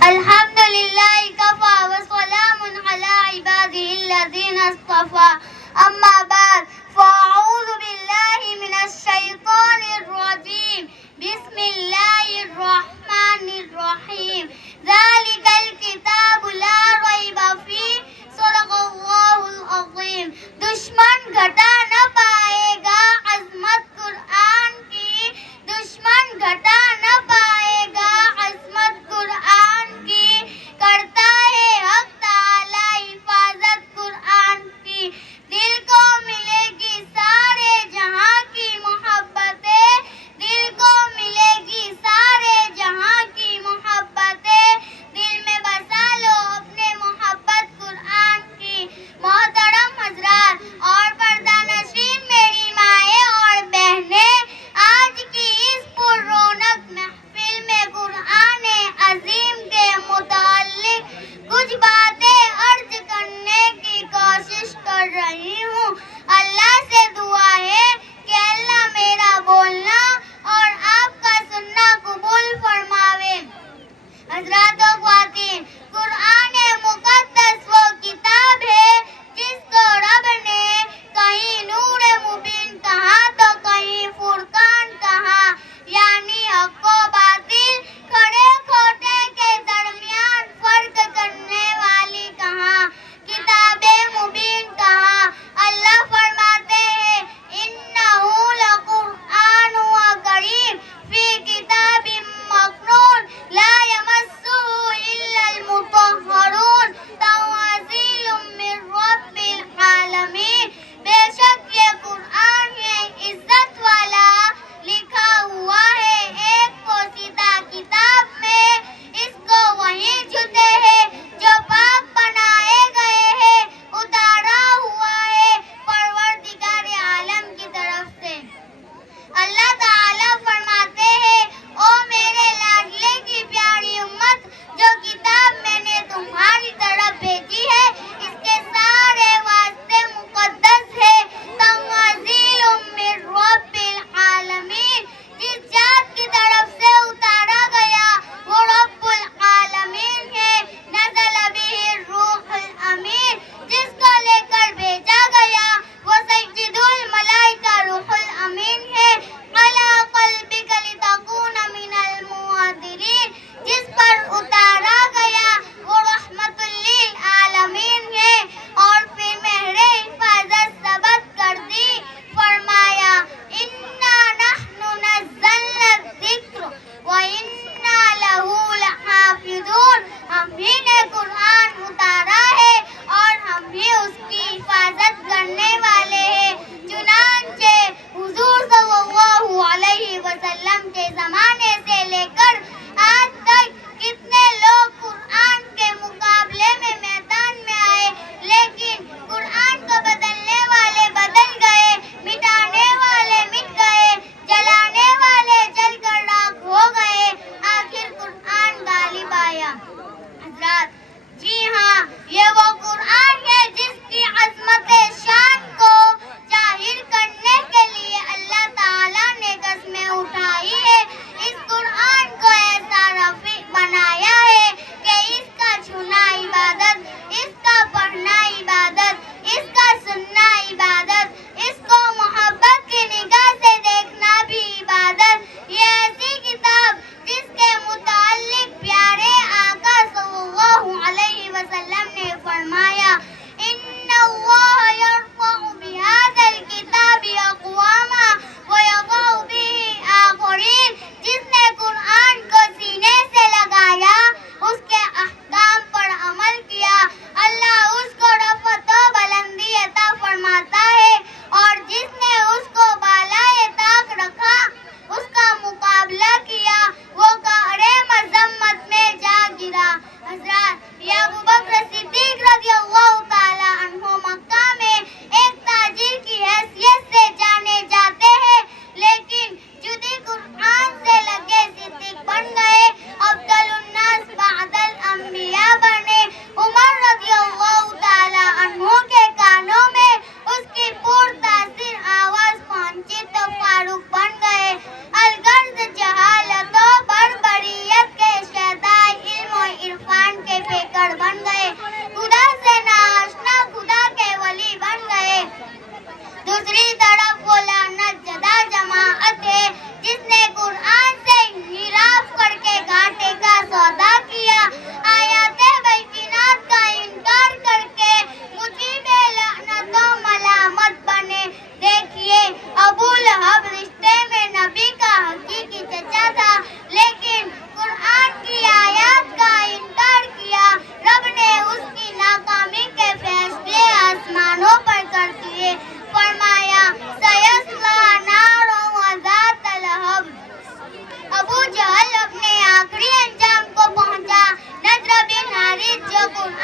الحمد لله كفى وسلام على عباده الذين اصطفى أما بعد فأعوذ بالله من الشيطان الرجيم بسم الله الرحمن الرحيم ذلك الكتاب لا ريب فيه صدق الله العظيم دشمن گھٹا نہ پائے گا عظمت قرآن کی دشمن گھٹا نہ پائے گا عظمت قرآن کی کرتا ہے حق تعالی حفاظت قرآن کی دل کو ملے گی سارے جہاں کی محبتیں دل کو ملے گی سارے جہاں کی محبتیں دل میں بسا لو اپنے محبت قرآن کی محترم حضرات اور پردہ نشین میری مائیں اور بہنیں آج کی اس پر رونق محفل میں قرآن عظیم کے متعلق کچھ باتیں عرض کرنے کی کوشش کر رہی ہوں اللہ سے دعا ہے کہ اللہ میرا بولنا اور آپ کا سننا قبول فرماوے حضرات و خواتین قرآن مقدس وہ کتاب ہے جس کو رب نے کہیں نور مبین کہا تو کہیں فرقان کہا یعنی حق و باطل کھڑے کھوٹے کے درمیان فرق کرنے والی کہا کتاب مبین کہا اللہ فرماتے ہیں انہ لقرآن کریم فی کتاب مکنون لا یمسہ الا المطہرون تنزیل من رب العالمین بے شک یہ قرآن ہے عزت والا لکھا ہوا ہے ایک پوشیدہ کتاب میں اس کو وہی چھتے ہیں جو پاک بنائے گئے ہیں اتارا ہوا ہے پروردگار عالم کی طرف سے اللہ تعالیٰ فرماتے ہیں او میرے لاڈلے کی پیاری امت جو کتاب میں نے تمہاری طرف بھیجی ہے اس کے سارے واسطے مقدس ہے تنزیل من رب العالمین جس ذات کی طرف سے اتارا گیا وہ رب العالمین ہے نزل به الروح الامین جس کو لے کر بھیجا گیا وہ سید الملائکہ روح الامین ہے علی قلبک لتکون من المنذرین جس پر اتارا گیا وہ رحمت للعالمین ہے اور پھر مہر حفاظت ثبت کر دی فرمایا انا نحن نزلنا الذکر وَإِنَّا لَهُ لَحَافِظُونَ ہم ہی نے قرآن اتارا ہے اور ہم بھی اس کی حفاظت کرنے والے ہیں چنانچہ حضور صلی اللہ علیہ وسلم کے زمانے سے لے کر آج تک کتنے لوگ قرآن کے مقابلے میں میدان میں آئے لیکن قرآن کو بدلنے والے بدل گئے مٹانے والے مٹ گئے جلانے والے جل کر راکھ ہو گئے آخر قرآن غالب آیا حضرات جی ہاں یہ وہ قرآن ہے جس کی عظمت شان کو ظاہر کرنے کے لیے اللہ تعالیٰ نے قسمیں اٹھائی ہے اس قرآن کو ایسا رفیع بنایا ہے کہ اس کا چھونا عبادت اس کا پڑھنا عبادت اس کا سننا عبادت اس کو محبت کی نگاہ سے دیکھنا بھی عبادت یہ ایسی کتاب جس کے متعلق پیارے آقا صلی اللہ علیہ وسلم نے فرمایا ان اللہ عرفان کے پیکر بن گئے، خدا سے ناآشنا خدا کے ولی بن گئے۔ دوسری طرف وہ لعنت زدہ جماعت ہے جس نے قرآن سے انحراف کر کے گھاٹے کا سودا کیا، آیات بینات کا انکار کر کے مجیب لعنت و ملامت بنے۔ دیکھیے ابو لہب رشتے میں نبی کا حقیقی چچا تھا، لیکن قرآن کی آیات کا انکار کیا۔ رب نے اس کی ناکامی کے فیصلے آسمانوں پر کر دیے، فرمایا سیصلی نارا ذات لہب۔ ابو جہل اپنے آخری انجام کو پہنچا۔ نضر بن حارث جو قرآن